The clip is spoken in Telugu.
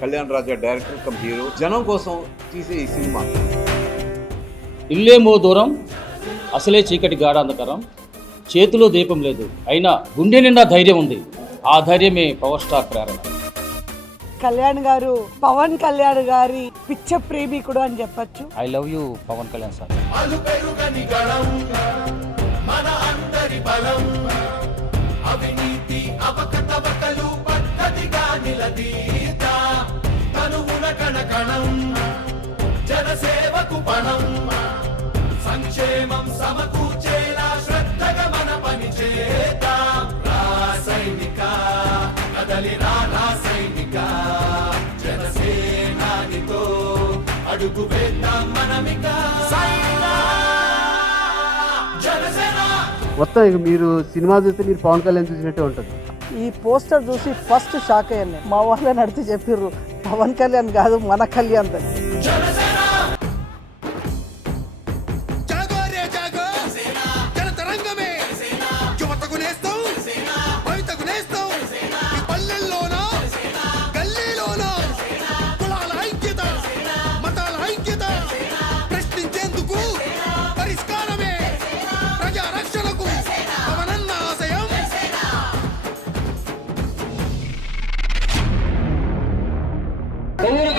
Kalyan Raja director cum hero. జనం కోసం తీసే ఈ సినిమా. ఇల్లేమో దూరం అసలే చీకటి గాఢ అంధకారం. చేతిలో దీపం లేదు అయినా గుండె నిండా ధైర్యం ఉంది. ఆ ధైర్యమే పవర్ స్టార్ ప్రేరణ కళ్యాణ్ గారు పవన్ కళ్యాణ్ గారి పిచ్చ ప్రేమికుడు అని చెప్పొచ్చు. I love you Pawan Kalyan sir. జనసేవకు పణం. సంక్షేమం సమకూర్చేలా అడుగు వేద్దాం మనమిక మొత్తం ఇక మీరు సినిమా చూస్తే మీరు పవన్ కళ్యాణ్ చూసినట్టే ఉంటుంది. ఈ పోస్టర్ చూసి ఫస్ట్ షాక్ అయ్యాను. మా వాళ్ళని అడిగితే చెప్పిర్రు పవన్ కళ్యాణ్ కాదు మన కళ్యాణ్ అని. 거울